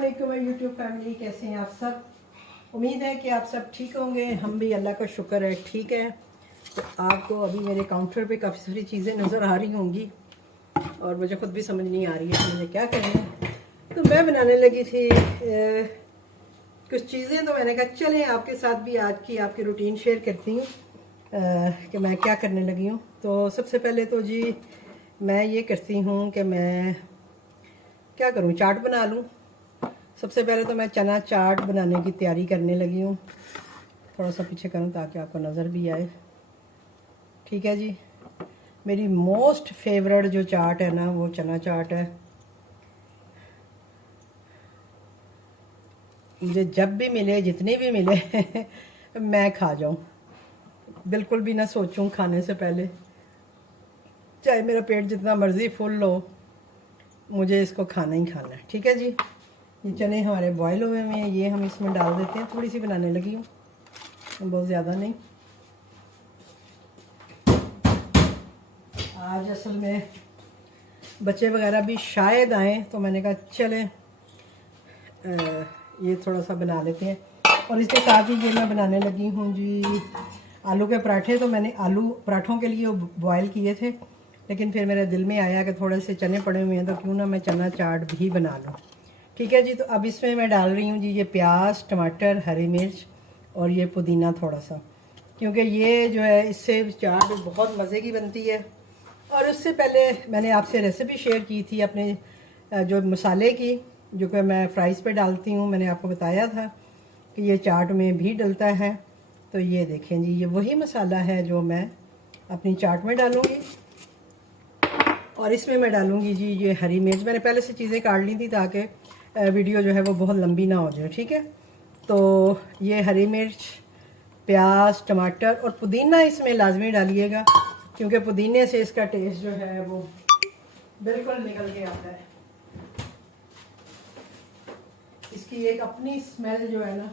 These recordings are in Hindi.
अस्सलामुअलैकुम यूट्यूब फैमिली, कैसे हैं आप सब। उम्मीद है कि आप सब ठीक होंगे। हम भी अल्लाह का शुक्र है ठीक है। तो आपको अभी मेरे काउंटर पे काफ़ी सारी चीज़ें नज़र आ रही होंगी और मुझे खुद भी समझ नहीं आ रही है कि मुझे क्या करना है। तो मैं बनाने लगी थी कुछ चीज़ें, तो मैंने कहा चलें आपके साथ भी आज की आपकी रूटीन शेयर करती हूँ कि मैं क्या करने लगी हूँ। तो सबसे पहले तो जी मैं ये करती हूँ कि मैं क्या करूँ, चाट बना लूँ। सबसे पहले तो मैं चना चाट बनाने की तैयारी करने लगी हूँ। थोड़ा सा पीछे करूँ ताकि आपको नज़र भी आए। ठीक है जी, मेरी मोस्ट फेवरेट जो चाट है ना वो चना चाट है। मुझे जब भी मिले, जितनी भी मिले मैं खा जाऊँ, बिल्कुल भी ना सोचूं खाने से पहले। चाहे मेरा पेट जितना मर्ज़ी फुल हो, मुझे इसको खाना ही खाना है। ठीक है जी, ये चने हमारे बॉयल हुए हैं, ये हम इसमें डाल देते हैं। थोड़ी सी बनाने लगी हूँ, बहुत ज़्यादा नहीं। आज असल में बच्चे वगैरह भी शायद आएँ, तो मैंने कहा चलें ये थोड़ा सा बना लेते हैं। और इसके साथ ही ये मैं बनाने लगी हूँ जी आलू के पराठे। तो मैंने आलू पराठों के लिए बॉयल किए थे, लेकिन फिर मेरे दिल में आया कि थोड़े से चने पड़े हुए हैं तो क्यों ना मैं चना चाट भी बना लूँ। ठीक है जी, तो अब इसमें मैं डाल रही हूँ जी ये प्याज, टमाटर, हरी मिर्च और ये पुदीना थोड़ा सा, क्योंकि ये जो है इससे चाट बहुत मज़े की बनती है। और उससे पहले मैंने आपसे रेसिपी शेयर की थी अपने जो मसाले की, जो कि मैं फ्राइज़ पे डालती हूँ। मैंने आपको बताया था कि ये चाट में भी डलता है। तो ये देखें जी, ये वही मसाला है जो मैं अपनी चाट में डालूँगी। और इसमें मैं डालूँगी जी ये हरी मिर्च। मैंने पहले से चीज़ें काट ली थी ताकि वीडियो जो है वो बहुत लंबी ना हो जाए। ठीक है, तो ये हरी मिर्च, प्याज, टमाटर और पुदीना इसमें लाजमी डालिएगा, क्योंकि पुदीने से इसका टेस्ट जो है वो बिल्कुल निकल के आता है। इसकी एक अपनी स्मेल जो है ना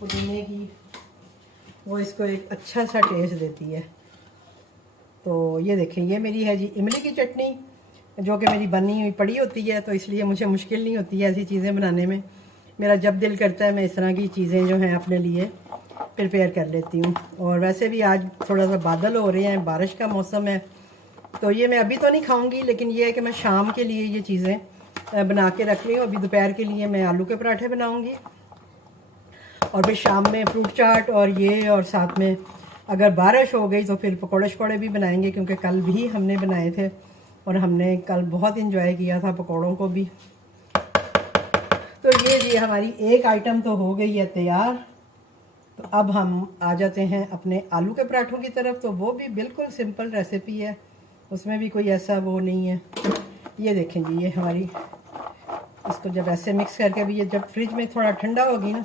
पुदीने की, वो इसको एक अच्छा सा टेस्ट देती है। तो ये देखें, ये मेरी है जी इमली की चटनी, जो कि मेरी बनी हुई पड़ी होती है, तो इसलिए मुझे मुश्किल नहीं होती है ऐसी चीज़ें बनाने में। मेरा जब दिल करता है मैं इस तरह की चीज़ें जो हैं अपने लिए प्रिपेयर कर लेती हूँ। और वैसे भी आज थोड़ा सा बादल हो रहे हैं, बारिश का मौसम है, तो ये मैं अभी तो नहीं खाऊंगी, लेकिन ये है कि मैं शाम के लिए ये चीज़ें बना के रख रही हूँ। अभी दोपहर के लिए मैं आलू के पराठे बनाऊँगी और फिर शाम में फ्रूट चाट और ये, और साथ में अगर बारिश हो गई तो फिर पकौड़े शकौड़े भी बनाएंगे, क्योंकि कल भी हमने बनाए थे और हमने कल बहुत इंजॉय किया था पकौड़ों को भी। तो ये जी हमारी एक आइटम तो हो गई है तैयार। तो अब हम आ जाते हैं अपने आलू के पराठों की तरफ। तो वो भी बिल्कुल सिंपल रेसिपी है, उसमें भी कोई ऐसा वो नहीं है। ये देखें जी, ये हमारी, इसको जब ऐसे मिक्स करके भी, ये जब फ्रिज में थोड़ा ठंडा होगी ना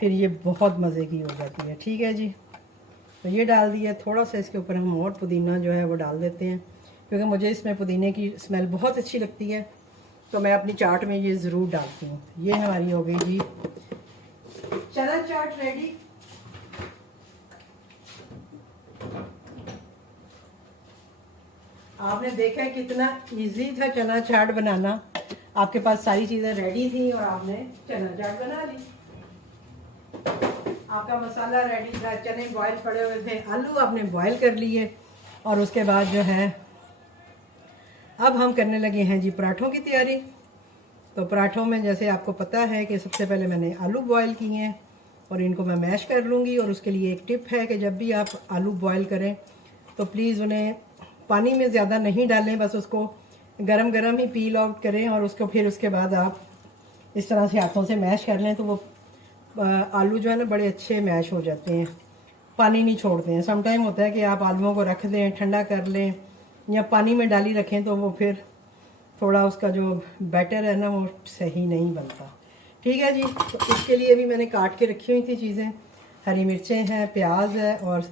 फिर ये बहुत मज़े की हो जाती है। ठीक है जी, तो ये डाल दिया। थोड़ा सा इसके ऊपर हम और पुदीना जो है वो डाल देते हैं, क्योंकि मुझे इसमें पुदीने की स्मेल बहुत अच्छी लगती है, तो मैं अपनी चाट में ये ज़रूर डालती हूँ। ये हमारी हो गई जी चना चाट रेडी। आपने देखा है कितना इजी था चना चाट बनाना। आपके पास सारी चीज़ें रेडी थी और आपने चना चाट बना ली। आपका मसाला रेडी था, चने बॉयल पड़े हुए थे, आलू आपने बॉयल कर लिए, और उसके बाद जो है अब हम करने लगे हैं जी पराठों की तैयारी। तो पराठों में जैसे आपको पता है कि सबसे पहले मैंने आलू बॉयल किए हैं और इनको मैं मैश कर लूँगी। और उसके लिए एक टिप है कि जब भी आप आलू बॉयल करें तो प्लीज़ उन्हें पानी में ज़्यादा नहीं डालें, बस उसको गरम गरम ही पील आउट करें और उसको फिर उसके बाद आप इस तरह से हाथों से मैश कर लें, तो वो आलू जो है ना बड़े अच्छे मैश हो जाते हैं, पानी नहीं छोड़ते हैं। सम टाइम होता है कि आप आलूओं को रख दें, ठंडा कर लें या पानी में डाली रखें, तो वो फिर थोड़ा उसका जो बैटर है ना वो सही नहीं बनता। ठीक है जी, तो इसके लिए भी मैंने काट के रखी हुई थी चीज़ें। हरी मिर्चें हैं, प्याज है, और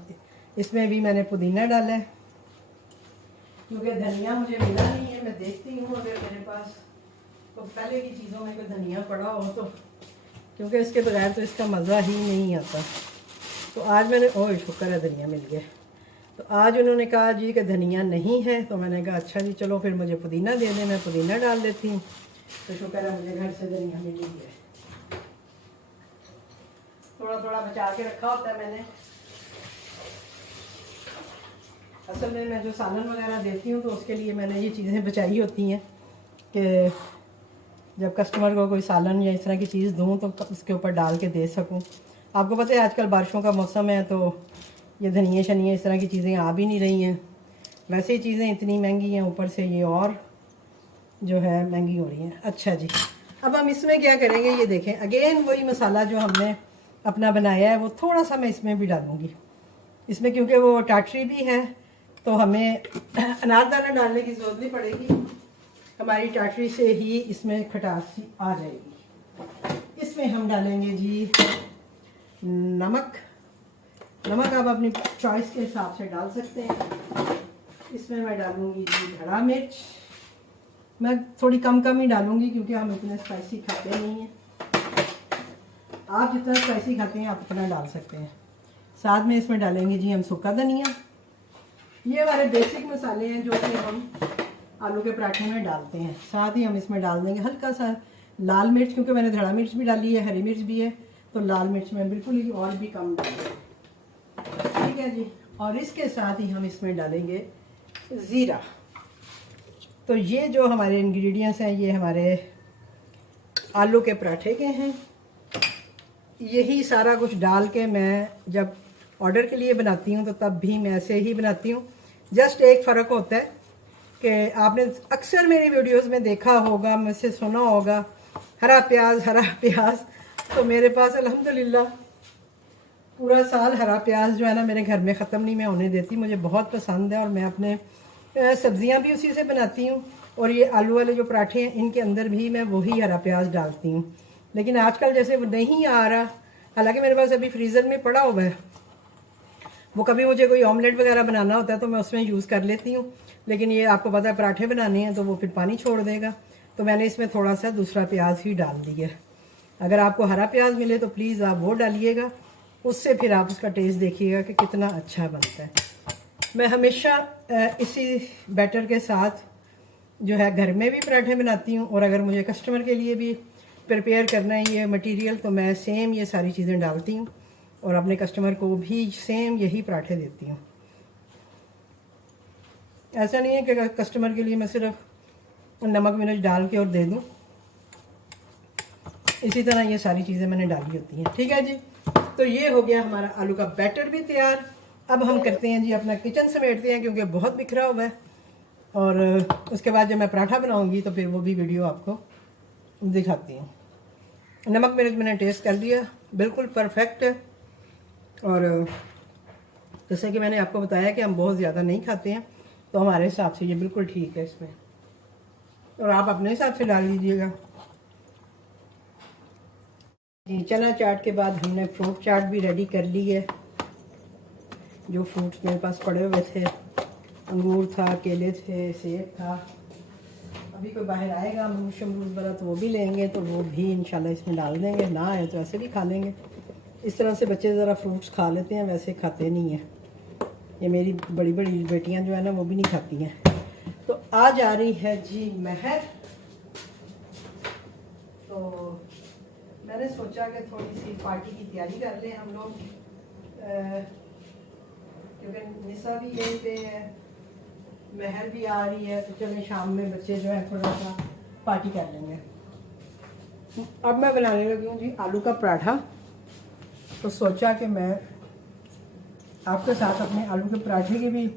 इसमें भी मैंने पुदीना डाला है, क्योंकि धनिया मुझे मिला नहीं है। मैं देखती हूँ अगर मेरे पास तो पहले की चीज़ों में कोई धनिया पड़ा हो तो, क्योंकि इसके बगैर तो इसका मज़ा ही नहीं आता। तो आज मैंने, ओह शुक्र है धनिया मिल गया। तो आज उन्होंने कहा जी कि धनिया नहीं है, तो मैंने कहा अच्छा जी चलो फिर मुझे पुदीना दे दें, मैं पुदीना डाल देती हूँ। तो शुक्र है मुझे घर से धनिया मिल गई है। थोड़ा थोड़ा बचा के रखा होता है मैंने। असल में मैं जो सालन वगैरह देती हूँ तो उसके लिए मैंने ये चीज़ें बचाई होती हैं कि जब कस्टमर को कोई सालन या इस तरह की चीज़ दूँ तो उसके ऊपर डाल के दे सकूँ। आपको पता है आजकल बारिशों का मौसम है तो ये धनिया शनिया इस तरह की चीज़ें आ भी नहीं रही हैं। वैसे ही चीज़ें इतनी महंगी हैं, ऊपर से ये और जो है महंगी हो रही हैं। अच्छा जी, अब हम इसमें क्या करेंगे, ये देखें अगेन वही मसाला जो हमने अपना बनाया है वो थोड़ा सा मैं इसमें भी डालूँगी। इसमें क्योंकि वो टाटरी भी है तो हमें अनारदाना डालने की ज़रूरत नहीं पड़ेगी, हमारी टाटरी से ही इसमें खटास आ जाएगी। इसमें हम डालेंगे जी नमक। नमक आप अपनी चॉइस के हिसाब से डाल सकते हैं। इसमें मैं डालूँगी जी हरा मिर्च। मैं थोड़ी कम कम ही डालूँगी क्योंकि हम इतने स्पाइसी खाते नहीं हैं। आप जितना स्पाइसी खाते हैं आप उतना डाल सकते हैं। साथ में इसमें डालेंगे जी हम सूखा धनिया। ये हमारे बेसिक मसाले हैं जो कि हम आलू के पराठे में डालते हैं। साथ ही हम इसमें डाल देंगे हल्का सा लाल मिर्च, क्योंकि मैंने धड़ा मिर्च भी डाली है, हरी मिर्च भी है, तो लाल मिर्च में बिल्कुल ही और भी कम डालेंगे। ठीक है जी। और इसके साथ ही हम इसमें डालेंगे ज़ीरा। तो ये जो हमारे इंग्रेडिएंट्स हैं ये हमारे आलू के पराठे के हैं। यही सारा कुछ डाल के मैं जब ऑर्डर के लिए बनाती हूँ तो तब भी मैं ऐसे ही बनाती हूँ। जस्ट एक फ़र्क होता है कि आपने अक्सर मेरी वीडियोस में देखा होगा, मुझसे सुना होगा हरा प्याज। तो मेरे पास अल्हम्दुलिल्लाह पूरा साल हरा प्याज जो है ना मेरे घर में ख़त्म नहीं मैं होने देती। मुझे बहुत पसंद है और मैं अपने सब्ज़ियाँ भी उसी से बनाती हूँ। और ये आलू वाले जो पराठे हैं इनके अंदर भी मैं वही हरा प्याज डालती हूँ। लेकिन आजकल जैसे वो नहीं आ रहा, हालांकि मेरे पास अभी फ्रीज़र में पड़ा हुआ है, वो कभी मुझे कोई ऑमलेट वगैरह बनाना होता है तो मैं उसमें यूज़ कर लेती हूँ। लेकिन ये आपको पता है पराठे बनाने हैं तो वो फिर पानी छोड़ देगा, तो मैंने इसमें थोड़ा सा दूसरा प्याज ही डाल दिया। अगर आपको हरा प्याज मिले तो प्लीज़ आप वो डालिएगा, उससे फिर आप उसका टेस्ट देखिएगा कि कितना अच्छा बनता है। मैं हमेशा इसी बैटर के साथ जो है घर में भी पराठे बनाती हूँ, और अगर मुझे कस्टमर के लिए भी प्रिपेयर करना है ये मटेरियल तो मैं सेम ये सारी चीज़ें डालती हूँ और अपने कस्टमर को भी सेम यही पराठे देती हूँ। ऐसा नहीं है कि कस्टमर के लिए मैं सिर्फ नमक मिर्च डाल के और दे दूँ, इसी तरह ये सारी चीज़ें मैंने डाली होती हैं। ठीक है जी, तो ये हो गया हमारा आलू का बैटर भी तैयार। अब हम करते हैं जी अपना किचन समेटते हैं क्योंकि बहुत बिखरा हुआ है, और उसके बाद जब मैं पराठा बनाऊंगी तो फिर वो भी वीडियो आपको दिखाती हूँ। नमक मिर्च मैंने टेस्ट कर लिया, बिल्कुल परफेक्ट है। और जैसे कि मैंने आपको बताया कि हम बहुत ज़्यादा नहीं खाते हैं तो हमारे हिसाब से ये बिल्कुल ठीक है इसमें, और आप अपने हिसाब से डाल लीजिएगा जी। चना चाट के बाद हमने फ्रूट चाट भी रेडी कर ली है। जो फ्रूट्स मेरे पास पड़े हुए थे, अंगूर था, केले थे, सेब था, अभी कोई बाहर आएगा अमरूद वाला तो वो भी लेंगे, तो वो भी इंशाल्लाह इसमें डाल देंगे। ना आए तो ऐसे भी खा लेंगे। इस तरह से बच्चे ज़रा फ्रूट्स खा लेते हैं, वैसे खाते नहीं हैं। ये मेरी बड़ी बड़ी बेटियां जो है ना वो भी नहीं खाती हैं। तो आज आ रही है जी महर, तो मैंने सोचा कि थोड़ी सी पार्टी की तैयारी कर लें हम लोग, क्योंकि निशा भी यहीं पे है, महर भी आ रही है, तो चले शाम में बच्चे जो है थोड़ा सा पार्टी कर लेंगे। अब मैं बनाने लगी हूँ जी आलू का पराठा। तो सोचा कि मैं आपके साथ अपने आलू के पराठे की भी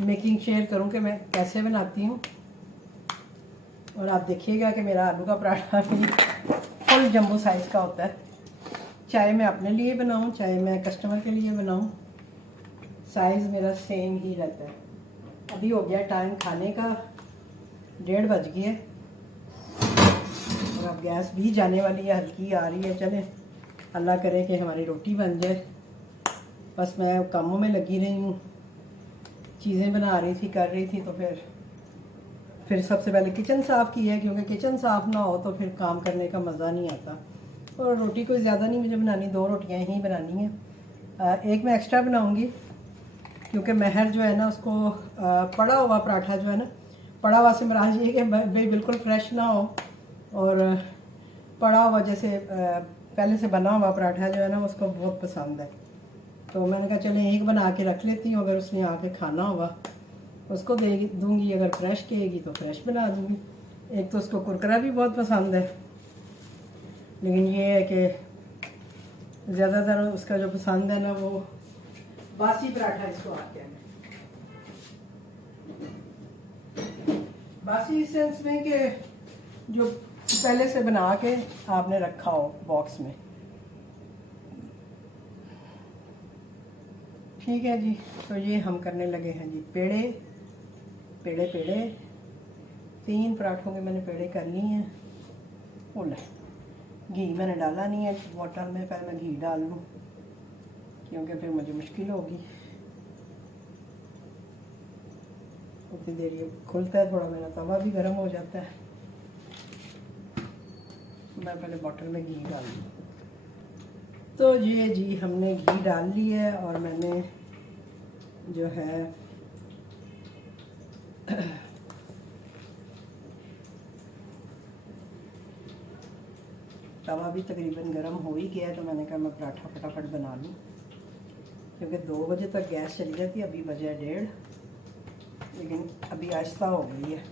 मेकिंग शेयर करूं कि मैं कैसे बनाती हूं, और आप देखिएगा कि मेरा आलू का पराठा भी फुल जंबो साइज़ का होता है। चाहे मैं अपने लिए बनाऊं चाहे मैं कस्टमर के लिए बनाऊं, साइज़ मेरा सेम ही रहता है। अभी हो गया टाइम खाने का, 1:30 बज गए और अब गैस भी जाने वाली है, हल्की आ रही है। चले अल्लाह करे कि हमारी रोटी बन जाए। बस मैं कामों में लगी रही हूँ, चीज़ें बना रही थी, कर रही थी, तो फिर सबसे पहले किचन साफ़ की है, क्योंकि किचन साफ़ ना हो तो फिर काम करने का मज़ा नहीं आता। और रोटी कोई ज़्यादा नहीं मुझे बनानी, 2 रोटियाँ ही बनानी हैं। एक मैं एक्स्ट्रा बनाऊँगी क्योंकि महर जो है ना उसको पड़ा हुआ पराठा जो है ना पड़ा हुआ से मराज ये कि भाई बिल्कुल फ्रेश ना हो, और पड़ा हुआ जैसे पहले से बना हुआ पराठा जो है ना उसको बहुत पसंद है। तो मैंने कहा चले एक बना के रख लेती हूँ, अगर उसने आके खाना होगा उसको दे दूँगी, अगर फ्रेश कहेगी तो फ्रेश बना दूँगी। एक तो उसको कुरकुरा भी बहुत पसंद है, लेकिन ये है कि ज़्यादातर उसका जो पसंद है ना वो बासी पराठा इसको आते हैं। बासी इस सेंस में कि जो पहले से बना के आपने रखा हो बॉक्स में। ठीक है जी, तो ये हम करने लगे हैं जी पेड़े पेड़े पेड़े। 3 पराठों के मैंने पेड़े कर लिए हैं। बोला घी मैंने डाला नहीं है बॉटल में, पहले मैं घी डाल लूँ क्योंकि फिर मुझे मुश्किल होगी। उतनी देर ये खुलता है, थोड़ा मेरा तवा भी गर्म हो जाता है। मैं पहले बॉटल में घी डाल दूँ। तो ये जी हमने घी डाल ली है, और मैंने जो है तवा भी तकरीबन गर्म हो ही गया है, तो मैंने कहा मैं पराठा फटाफट बना लूँ क्योंकि 2 बजे तक गैस चली जाती है। अभी बजे 1:30, लेकिन अभी आहिस्ता हो गई है,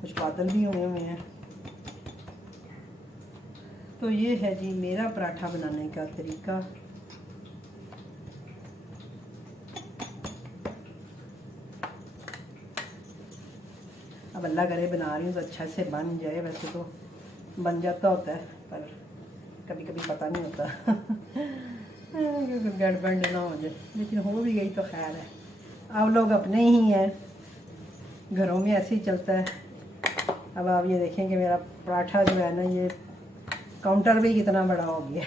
कुछ बादल भी हुए हुए हैं। तो ये है जी मेरा पराठा बनाने का तरीका। अब अल्लाह करे बना रही हूँ तो अच्छा से बन जाए। वैसे तो बन जाता होता है, पर कभी कभी पता नहीं होता गड़बड़ ना हो जाए, लेकिन हो भी गई तो खैर है। आप लोग अपने ही हैं, घरों में ऐसे ही चलता है। अब आप ये देखें कि मेरा पराठा जो है ना ये काउंटर भी कितना बड़ा हो गया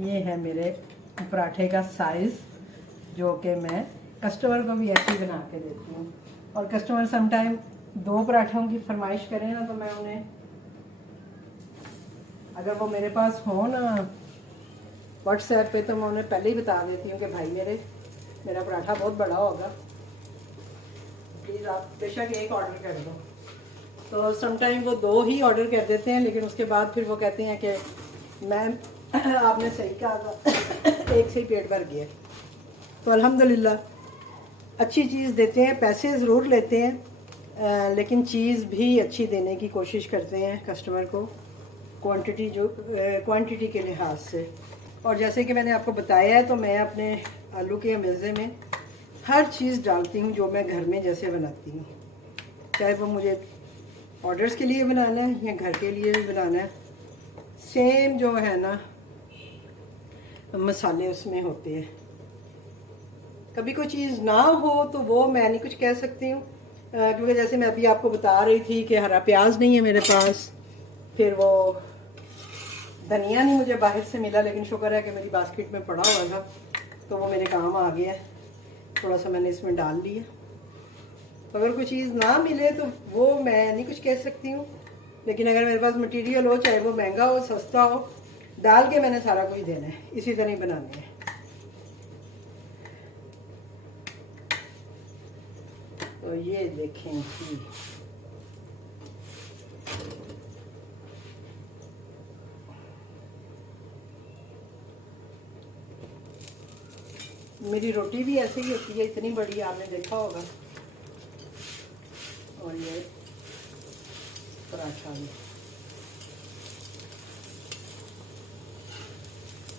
ये है मेरे पराठे का साइज़, जो कि मैं कस्टमर को भी ऐसे ही बना के देती हूँ। और कस्टमर समटाइम 2 पराठों की फरमाइश करें ना, तो मैं उन्हें, अगर वो मेरे पास हो ना व्हाट्सएप पे, तो मैं उन्हें पहले ही बता देती हूँ कि भाई मेरा पराठा बहुत बड़ा होगा, प्लीज़ आप बेशक 1 ऑर्डर कर दो। तो समटाइम वो 2 ही ऑर्डर कर देते हैं, लेकिन उसके बाद फिर वो कहते हैं कि मैम आपने सही कहा था 1 से ही पेट भर गया। तो अल्हम्दुलिल्लाह अच्छी चीज़ देते हैं, पैसे ज़रूर लेते हैं, लेकिन चीज़ भी अच्छी देने की कोशिश करते हैं कस्टमर को, क्वांटिटी के लिहाज से। और जैसे कि मैंने आपको बताया है, तो मैं अपने आलू के अमेज़े में हर चीज़ डालती हूँ जो मैं घर में जैसे बनाती हूँ, चाहे वो मुझे ऑर्डर्स के लिए बनाना है या घर के लिए भी बनाना है। सेम जो है ना मसाले उसमें होते हैं। कभी कोई चीज़ ना हो तो वो मैं नहीं कुछ कह सकती हूँ, क्योंकि जैसे मैं अभी आपको बता रही थी कि हरा प्याज नहीं है मेरे पास, फिर वो धनिया नहीं मुझे बाहर से मिला, लेकिन शुक्र है कि मेरी बास्केट में पड़ा हुआ था तो वो मेरे काम आ गया, थोड़ा सा मैंने इसमें डाल लिया। तो अगर कोई चीज़ ना मिले तो वो मैं नहीं कुछ कह सकती हूँ, लेकिन अगर मेरे पास मटेरियल हो, चाहे वो महंगा हो सस्ता हो, डाल के मैंने सारा कुछ देना है, इसी तरह ही बनाने हैं। तो ये देखें कि मेरी रोटी भी ऐसे ही होती है, इतनी बड़ी, आपने देखा होगा। और ये पराठा भी।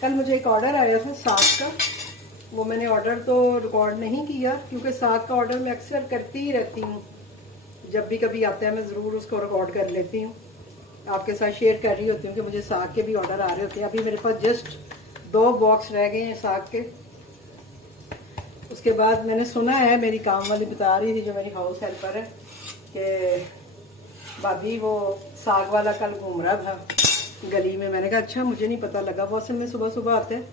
कल मुझे एक ऑर्डर आया था साग का, वो मैंने ऑर्डर तो रिकॉर्ड नहीं किया क्योंकि साग का ऑर्डर मैं अक्सर करती ही रहती हूँ, जब भी कभी आता है मैं ज़रूर उसको रिकॉर्ड कर लेती हूँ, आपके साथ शेयर कर रही होती हूँ कि मुझे साग के भी ऑर्डर आ रहे होते हैं। अभी मेरे पास जस्ट 2 बॉक्स रह गए हैं साग के। उसके बाद मैंने सुना है, मेरी काम वाली बता रही थी जो मेरी हाउस हेल्पर है, कि भाभी वो साग वाला कल घूम रहा था गली में। मैंने कहा अच्छा, मुझे नहीं पता लगा, वो असल में सुबह सुबह आते हैं,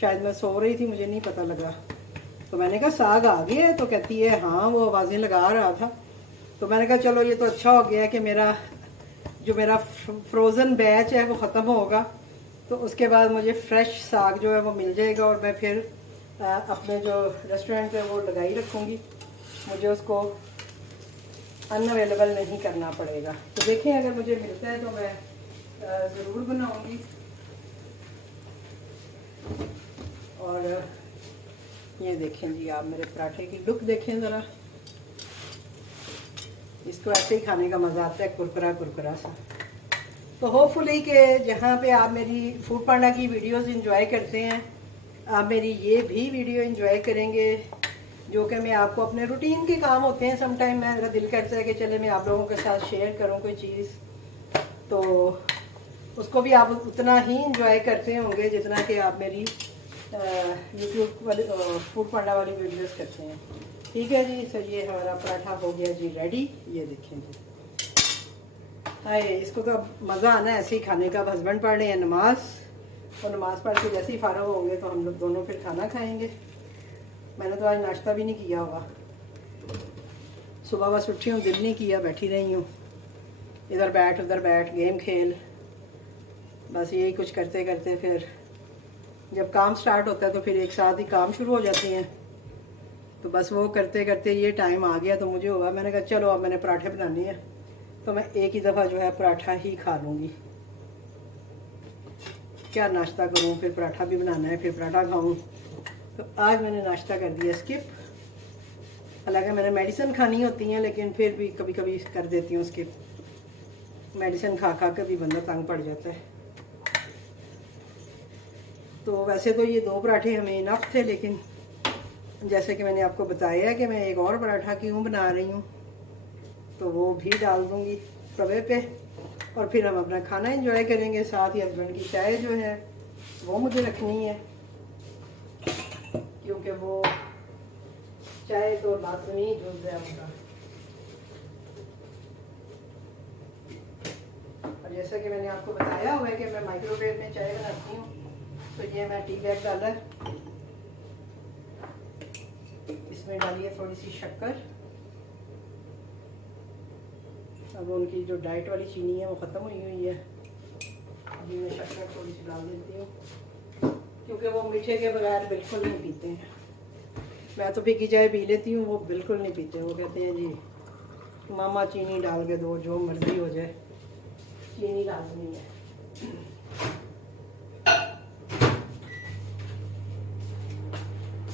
शायद मैं सो रही थी, मुझे नहीं पता लगा। तो मैंने कहा साग आ गया है? तो कहती है हाँ, वो आवाज़ें लगा रहा था। तो मैंने कहा चलो ये तो अच्छा हो गया कि मेरा फ्रोज़न बैच है वो ख़त्म होगा, तो उसके बाद मुझे फ्रेश साग जो है वो मिल जाएगा और मैं फिर अपने जो रेस्टोरेंट है वो लगाई रखूँगी, मुझे उसको अनअवेलेबल नहीं करना पड़ेगा। तो देखें अगर मुझे मिलता है तो मैं ज़रूर बनाऊँगी। और ये देखें जी, आप मेरे पराठे की लुक देखें ज़रा, इसको ऐसे ही खाने का मज़ा आता है, कुरकुरा कुरकुरा सा। तो होपफुली कि जहाँ पे आप मेरी फूड पांडा की वीडियोस एंजॉय करते हैं, आप मेरी ये भी वीडियो एंजॉय करेंगे, जो कि मैं आपको अपने रूटीन के काम होते हैं। समटाइम मेरा दिल करता है कि चले मैं आप लोगों के साथ शेयर करूँ कोई चीज़, तो उसको भी आप उतना ही एंजॉय करते होंगे जितना कि आप मेरी यूट्यूब वाली फूड पांडा वाली वीडियोस करते हैं। ठीक है जी, तो ये हमारा पराठा हो गया जी रेडी। ये देखें जी, हाय, इसको तो अब मज़ा आना है ऐसे ही खाने का। अब हस्बैंड पढ़ रहे हैं नमाज, और नमाज़ पढ़ के जैसे ही फारग होंगे तो हम लोग दोनों फिर खाना खाएंगे। मैंने तो आज नाश्ता भी नहीं किया होगा, सुबह बस उठी हूँ, दिल नहीं किया, बैठी रही हूँ, इधर बैठ उधर बैठ, गेम खेल, बस यही कुछ करते करते फिर जब काम स्टार्ट होता है तो फिर एक साथ ही काम शुरू हो जाते हैं। तो बस वो करते करते ये टाइम आ गया, तो मुझे हुआ, मैंने कहा चलो अब मैंने पराठे बनाने हैं, तो मैं एक ही दफ़ा जो है पराठा ही खा लूँगी। क्या नाश्ता करूँ, फिर पराठा भी बनाना है, फिर पराठा खाऊँ। तो आज मैंने नाश्ता कर दिया स्किप। हालांकि मैंने मेडिसिन खानी होती हैं, लेकिन फिर भी कभी कभी कर देती हूँ स्किप। मेडिसिन खा खा के भी बंदा तंग पड़ जाता है। तो वैसे तो ये 2 पराठे हमें इनफ थे, लेकिन जैसे कि मैंने आपको बताया है कि मैं एक और पराठा क्यों बना रही हूँ, तो वो भी डाल दूँगी तवे पे, और फिर हम अपना खाना एंजॉय करेंगे। साथ ही हस्बैंड की चाय जो है वो मुझे रखनी है, क्योंकि वो चाय तो लाजमी जुज़ है उनका। और जैसा कि मैंने आपको बताया हुआ है कि मैं माइक्रोवेव में चाय बनाती हूँ, तो ये मैं टी बैग डाला, इसमें डाली है थोड़ी सी शक्कर। अब उनकी जो डाइट वाली चीनी है वो ख़त्म हुई है, अभी मैं शक्कर थोड़ी सी डाल देती हूँ, क्योंकि वो मीठे के बगैर बिल्कुल नहीं पीते हैं। मैं तो फीकी चाय पी लेती हूँ, वो बिल्कुल नहीं पीते। वो कहते हैं जी मामा चीनी डाल के दो, जो मर्ज़ी हो जाए, चीनी लाजमी है।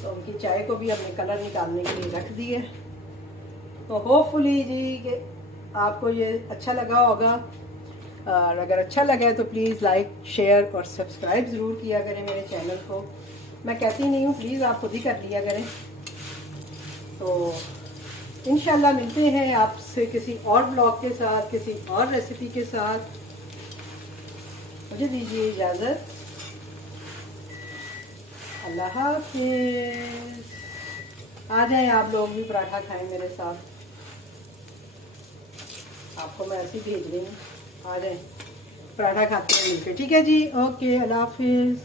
तो उनकी चाय को भी हमने कलर निकालने के लिए रख दी है। तो होपफुली जी कि आपको ये अच्छा लगा होगा, और अगर अच्छा लगा है तो प्लीज़ लाइक शेयर और सब्सक्राइब ज़रूर किया करें मेरे चैनल को। मैं कहती नहीं हूँ, प्लीज़ आप खुद ही कर लिया करें। तो इंशाल्लाह मिलते हैं आपसे किसी और ब्लॉग के साथ, किसी और रेसिपी के साथ। मुझे दीजिए इजाज़त, अल्लाह हाफ़िज़। आ जाएं आप लोग भी पराठा खाएं मेरे साथ, आपको मैं ऐसे ही भेज रही हूँ, आ जाएं पराठा खाते हैं मिलकर। ठीक है जी, ओके, अल्लाह हाफ़िज़।